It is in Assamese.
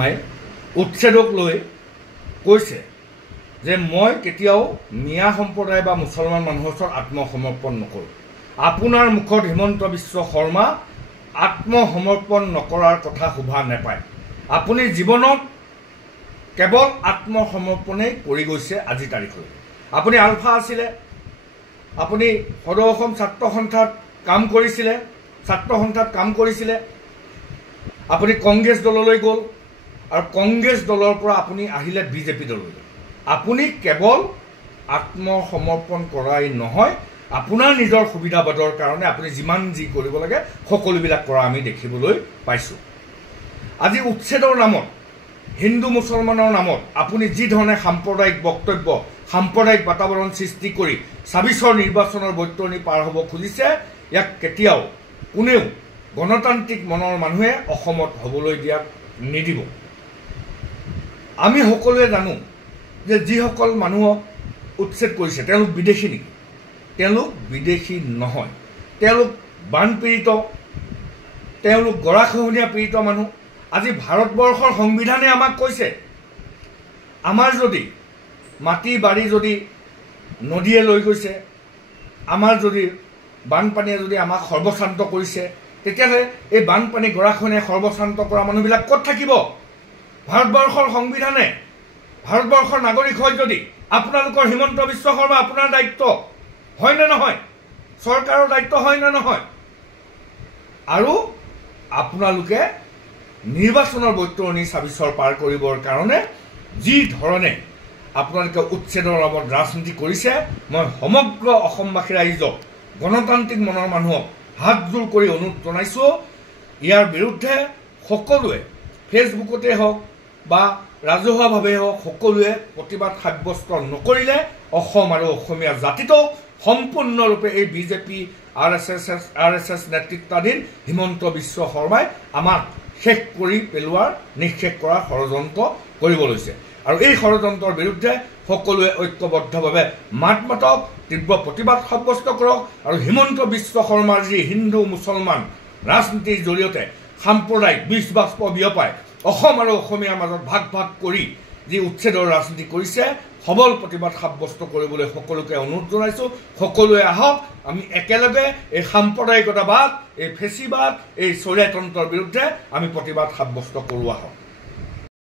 শৰ্মাই উচ্ছেদক লৈ কৈছে যে মই কেতিয়াও মিয়া সম্প্ৰদায় বা মুছলমান মানুহৰ ওচৰত আত্মসমৰ্পণ নকৰোঁ। আপোনাৰ মুখত হিমন্ত বিশ্ব শৰ্মা আত্মসমৰ্পণ নকৰাৰ কথা শোভা নাপায়। আপুনি জীৱনত কেৱল আত্মসমৰ্পণেই কৰি গৈছে আজি তাৰিখলৈ। আপুনি আলফা আছিলে, আপুনি সদৌ অসম ছাত্ৰ সন্থাত কাম কৰিছিলে, আপুনি কংগ্ৰেছ দললৈ গ'ল আৰু কংগ্ৰেছ দলৰ পৰা আপুনি আহিলে বিজেপি দললৈ। আপুনি কেৱল আত্মসমৰ্পণ কৰাই নহয়, আপোনাৰ নিজৰ সুবিধাবাদৰ কাৰণে আপুনি যিমান যি কৰিব লাগে সকলোবিলাক কৰা আমি দেখিবলৈ পাইছোঁ। আজি উচ্ছেদৰ নামত, হিন্দু মুছলমানৰ নামত আপুনি যি ধৰণে সাম্প্ৰদায়িক বক্তব্য, সাম্প্ৰদায়িক বাতাবৰণ সৃষ্টি কৰি ২৬ৰ নিৰ্বাচনৰ বৈতৰণি পাৰ হ'ব খুজিছে, ইয়াক কেতিয়াও কোনেও গণতান্ত্ৰিক মনৰ মানুহে অসমত হ'বলৈ দিয়া নিদিব। আমি সকলোৱে জানো যে যিসকল মানুহক উচ্ছেদ কৰিছে তেওঁলোক বিদেশী নেকি? তেওঁলোক বিদেশী নহয়, তেওঁলোক বানপীড়িত, তেওঁলোক গৰাখহনীয়া পীড়িত মানুহ। আজি ভাৰতবৰ্ষৰ সংবিধানে আমাক কৈছে, আমাৰ যদি মাটি বাৰী যদি নদীয়ে লৈ গৈছে, আমাৰ যদি বানপানীয়ে যদি আমাক সৰ্বশান্ত কৰিছে, তেতিয়াহ'লে এই বানপানী গৰাখহনীয়ে সৰ্বশান্ত কৰা মানুহবিলাক ক'ত থাকিব? ভাৰতবৰ্ষৰ সংবিধানে, ভাৰতবৰ্ষৰ নাগৰিক হয় যদি আপোনালোকৰ হিমন্ত বিশ্ব শৰ্মা আপোনাৰ দায়িত্ব হয় নে নহয়? চৰকাৰৰ দায়িত্ব হয় নে নহয়? আৰু আপোনালোকে নিৰ্বাচনৰ বৈতৰণি ২৬ৰ পাৰ কৰিবৰ কাৰণে যি ধৰণে আপোনালোকে উচ্ছেদৰ নামত ৰাজনীতি কৰিছে, মই সমগ্ৰ অসমবাসী ৰাইজক, গণতান্ত্ৰিক মনৰ মানুহক হাতজোৰ কৰি অনুৰোধ জনাইছোঁ, ইয়াৰ বিৰুদ্ধে সকলোৱে ফেচবুকতে হওক বা ৰাজহুৱাভাৱে হওক সকলোৱে প্ৰতিবাদ সাব্যস্ত নকৰিলে অসম আৰু অসমীয়া জাতিটো সম্পূৰ্ণৰূপে এই বিজেপি আৰ এছ এছ নেতৃত্বাধীন হিমন্ত বিশ্ব শৰ্মাই আমাক শেষ কৰি পেলোৱাৰ, নিঃশেষ কৰাৰ ষড়যন্ত্ৰ কৰিব লৈছে। আৰু এই ষড়যন্ত্ৰৰ বিৰুদ্ধে সকলোৱে ঐক্যবদ্ধভাৱে মাত মাতক, তীব্ৰ প্ৰতিবাদ সাব্যস্ত কৰক। আৰু হিমন্ত বিশ্ব শৰ্মাৰ যি হিন্দু মুছলমান ৰাজনীতিৰ জৰিয়তে সাম্প্ৰদায়িক বীজ বাষ্প বিয়পাই অসম আৰু অসমীয়াৰ মাজত ভাগ ভাগ কৰি যি উচ্ছেদৰ ৰাজনীতি কৰিছে, সবল প্ৰতিবাদ সাব্যস্ত কৰিবলৈ সকলোকে অনুৰোধ জনাইছোঁ। সকলোৱে আহক, আমি একেলগে এই সাম্প্ৰদায়িকতাবাদ, এই ফেচিবাদ, এই চৰিয়াতন্ত্ৰৰ বিৰুদ্ধে আমি প্ৰতিবাদ সাব্যস্ত কৰোঁ আহক।